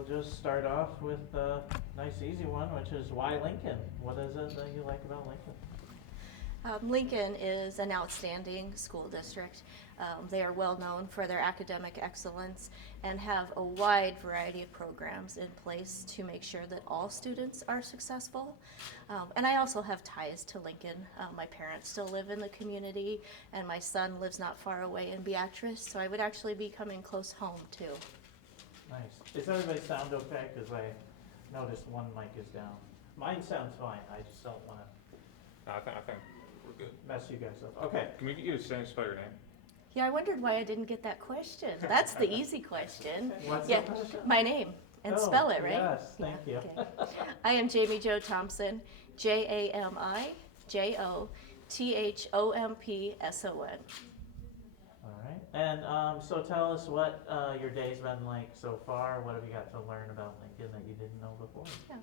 we'll just start off with a nice easy one, which is why Lincoln? What is it that you like about Lincoln? Lincoln is an outstanding school district. They are well known for their academic excellence and have a wide variety of programs in place to make sure that all students are successful. And I also have ties to Lincoln. My parents still live in the community, and my son lives not far away in Beatrice, so I would actually be coming close home too. Nice. Does everybody sound okay? Because I noticed one mic is down. Mine sounds fine. I just don't want to I think we're good. mess you guys up. Okay. Can we get you to spell your name? Yeah, I wondered why I didn't get that question. That's the easy question. What's Yeah, the question? my name and Oh, spell it, right? Yes, thank you. Okay. I am Jami Jo Thompson, JamiJoThompson. All right. And so tell us what your day's been like so far. What have you got to learn about Lincoln that you didn't know before? Yeah.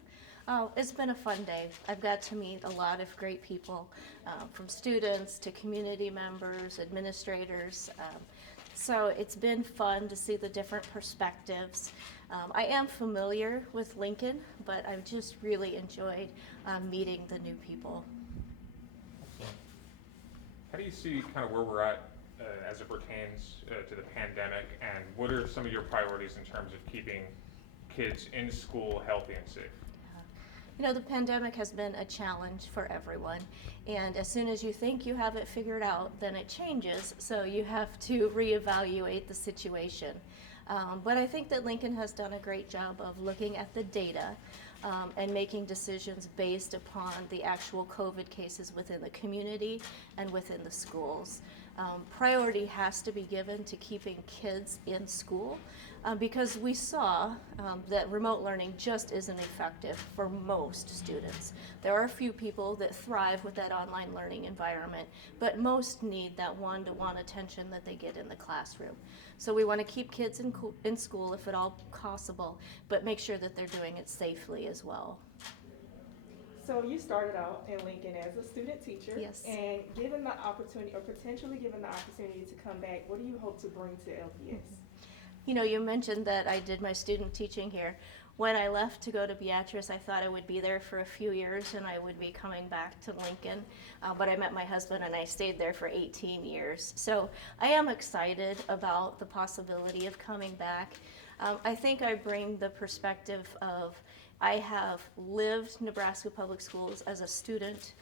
Oh, it's been a fun day. I've got to meet a lot of great people, from students to community members, administrators. So it's been fun to see the different perspectives. I am familiar with Lincoln, but I've just really enjoyed meeting the new people. Excellent. How do you see kind of where we're at as it pertains to the pandemic, and what are some of your priorities in terms of keeping kids in school healthy and safe? You know, the pandemic has been a challenge for everyone, and as soon as you think you have it figured out, then it changes, so you have to reevaluate the situation. But I think that Lincoln has done a great job of looking at the data and making decisions based upon the actual COVID cases within the community and within the schools. Priority has to be given to keeping kids in school because we saw that remote learning just isn't effective for most students. There are a few people that thrive with that online learning environment, but most need that one-to-one attention that they get in the classroom. So we want to keep kids in school if at all possible, but make sure that they're doing it safely as well. So you started out in Lincoln as a student teacher. Yes. And given the opportunity, or potentially given the opportunity to come back, what do you hope to bring to LPS? You know, you mentioned that I did my student teaching here. When I left to go to Beatrice, I thought I would be there for a few years and I would be coming back to Lincoln. But I met my husband and I stayed there for 18 years. So I am excited about the possibility of coming back. I think I bring the perspective of I have lived Nebraska Public Schools as a student,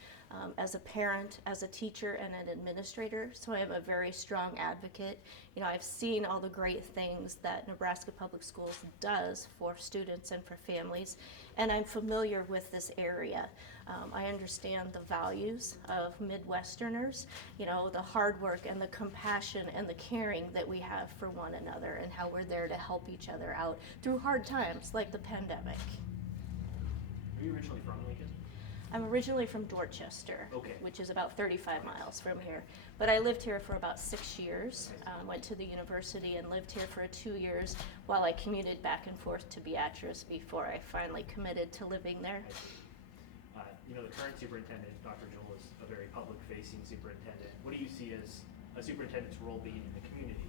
as a parent, as a teacher, and an administrator, so I am a very strong advocate. You know, I've seen all the great things that Nebraska Public Schools does for students and for families, and I'm familiar with this area. I understand the values of Midwesterners, you know, the hard work and the compassion and the caring that we have for one another and how we're there to help each other out through hard times like the pandemic. Are you originally from Lincoln? I'm originally from Dorchester, Okay. which is about 35 miles from here. But I lived here for about 6 years, went to the university and lived here for 2 years while I commuted back and forth to Beatrice before I finally committed to living there. You know, the current superintendent, Dr. Joel, is a very public-facing superintendent. What do you see as a superintendent's role being in the community?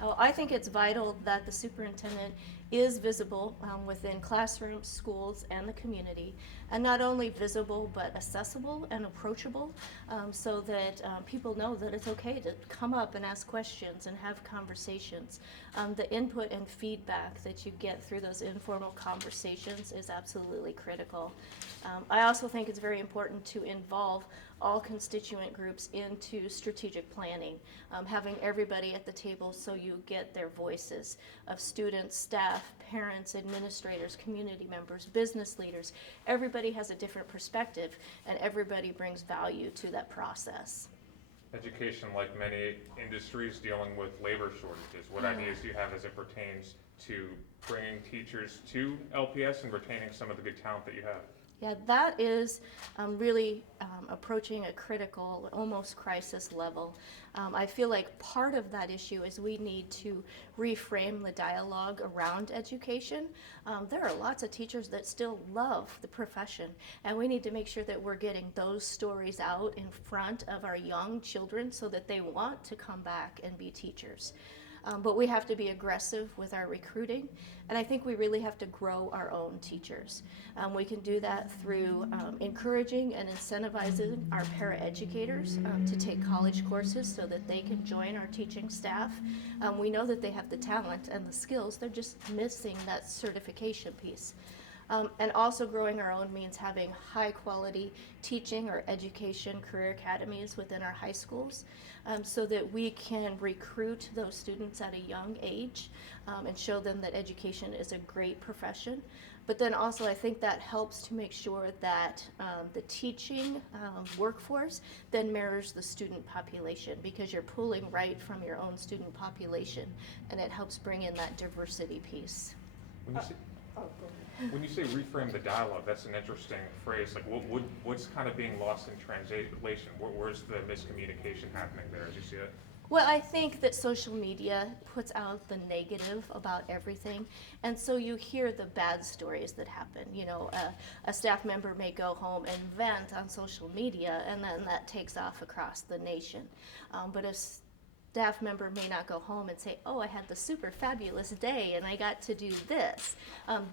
Oh, I think it's vital that the superintendent is visible within classrooms, schools, and the community, and not only visible but accessible and approachable, so that people know that it's okay to come up and ask questions and have conversations. The input and feedback that you get through those informal conversations is absolutely critical. I also think it's very important to involve all constituent groups into strategic planning, having everybody at the table so you get their voices of students, staff, parents, administrators, community members, business leaders. Everybody has a different perspective and everybody brings value to that process. Education, like many industries dealing with labor shortages, what ideas do you have as it pertains to bringing teachers to LPS and retaining some of the good talent that you have? Yeah, that is really approaching a critical, almost crisis level. I feel like part of that issue is we need to reframe the dialogue around education. There are lots of teachers that still love the profession, and we need to make sure that we're getting those stories out in front of our young children so that they want to come back and be teachers. But we have to be aggressive with our recruiting, and I think we really have to grow our own teachers. We can do that through encouraging and incentivizing our paraeducators to take college courses so that they can join our teaching staff. We know that they have the talent and the skills, they're just missing that certification piece. And also growing our own means having high quality teaching or education career academies within our high schools, so that we can recruit those students at a young age and show them that education is a great profession. But then also I think that helps to make sure that the teaching workforce then mirrors the student population, because you're pulling right from your own student population, and it helps bring in that diversity piece. When you say, Oh, go ahead. when you say reframe the dialogue, that's an interesting phrase. Like, what's kind of being lost in translation? Where's the miscommunication happening there as you see it? Well, I think that social media puts out the negative about everything, and so you hear the bad stories that happen. You know, a staff member may go home and vent on social media, and then that takes off across the nation. But a staff member may not go home and say, oh, I had the super fabulous day and I got to do this.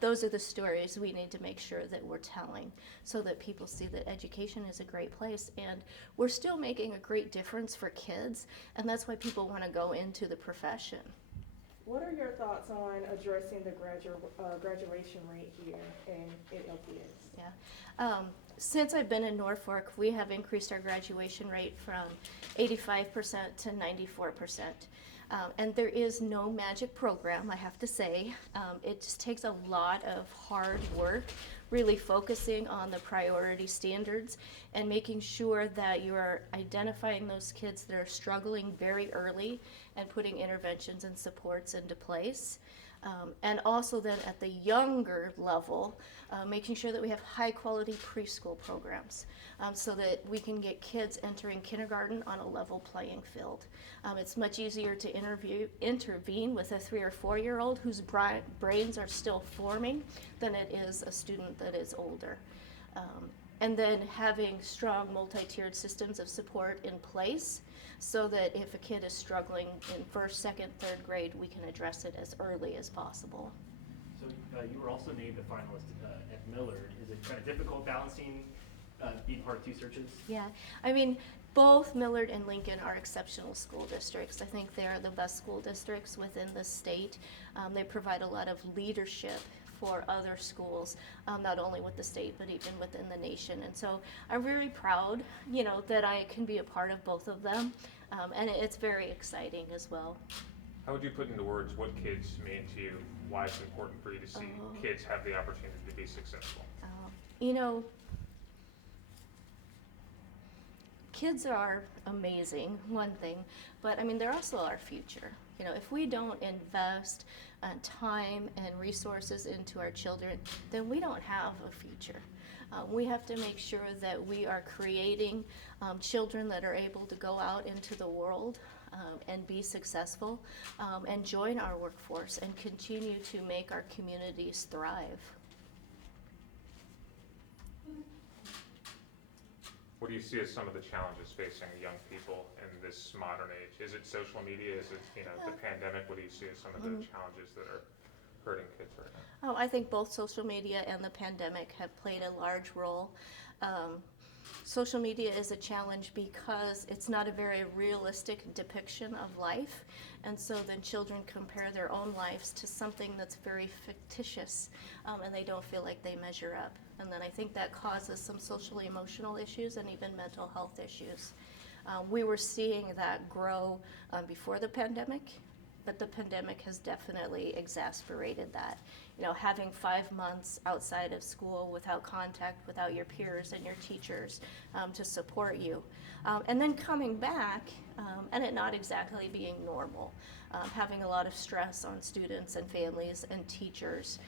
Those are the stories we need to make sure that we're telling, so that people see that education is a great place, and we're still making a great difference for kids, and that's why people want to go into the profession. What are your thoughts on addressing the graduation rate here in LPS? Yeah. Since I've been in Norfolk, we have increased our graduation rate from 85% to 94%. And there is no magic program, I have to say. It just takes a lot of hard work, really focusing on the priority standards and making sure that you are identifying those kids that are struggling very early and putting interventions and supports into place. And also then at the younger level, making sure that we have high quality preschool programs, so that we can get kids entering kindergarten on a level playing field. It's much easier to intervene with a 3 or 4-year-old whose brains are still forming than it is a student that is older. And then having strong multi-tiered systems of support in place, so that if a kid is struggling in 1st, 2nd, 3rd grade, we can address it as early as possible. So you were also named a finalist at Millard. Is it kind of difficult balancing being part of 2 searches? Yeah, I mean, both Millard and Lincoln are exceptional school districts. I think they're the best school districts within the state. They provide a lot of leadership for other schools, not only with the state, but even within the nation. And so I'm very proud, you know, that I can be a part of both of them. And it's very exciting as well. How would you put into words what kids mean to you, why it's important for you to see kids have the opportunity to be successful? You know, kids are amazing, one thing, but I mean, they're also our future. You know, if we don't invest time and resources into our children, then we don't have a future. We have to make sure that we are creating children that are able to go out into the world and be successful, and join our workforce and continue to make our communities thrive. What do you see as some of the challenges facing young people in this modern age? Is it social media? Is it, you know, the pandemic? What do you see as some of the challenges that are hurting kids right now? Oh, I think both social media and the pandemic have played a large role. Social media is a challenge because it's not a very realistic depiction of life, and so then children compare their own lives to something that's very fictitious, and they don't feel like they measure up. And then I think that causes some social emotional issues and even mental health issues. We were seeing that grow before the pandemic, but the pandemic has definitely exacerbated that. You know, having 5 months outside of school without contact, without your peers and your teachers to support you. And then coming back and it not exactly being normal. Having a lot of stress on students and families and teachers.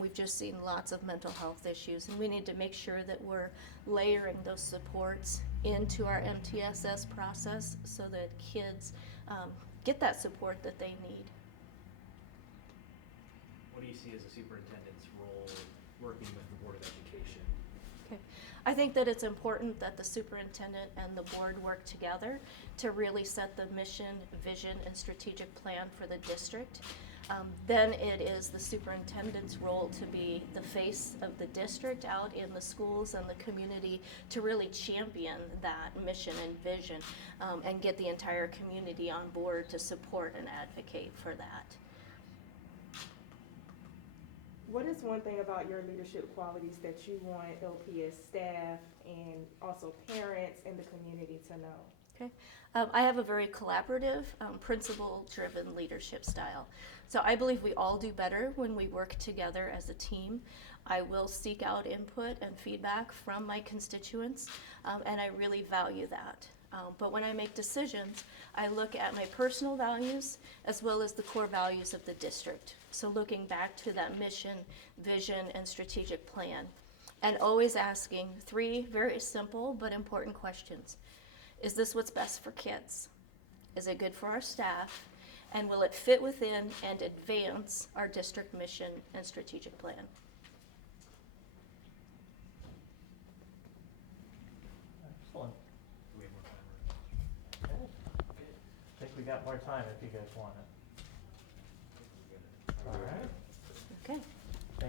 We've just seen lots of mental health issues, and we need to make sure that we're layering those supports into our MTSS process so that kids get that support that they need. What do you see as a superintendent's role working with the Board of Education Okay. I think that it's important that the superintendent and the board work together to really set the mission, vision, and strategic plan for the district. Then it is the superintendent's role to be the face of the district out in the schools and the community to really champion that mission and vision, and get the entire community on board to support and advocate for that. What is one thing about your leadership qualities that you want LPS staff and also parents and the community to know? Okay. I have a very collaborative, principle-driven leadership style. So I believe we all do better when we work together as a team. I will seek out input and feedback from my constituents, and I really value that. But when I make decisions, I look at my personal values as well as the core values of the district. So looking back to that mission, vision, and strategic plan, and always asking 3 very simple but important questions. Is this what's best for kids? Is it good for our staff? And will it fit within and advance our district mission and strategic plan? Excellent. Do we have more time? Okay. I think we got more time if you guys want it. All right. Okay.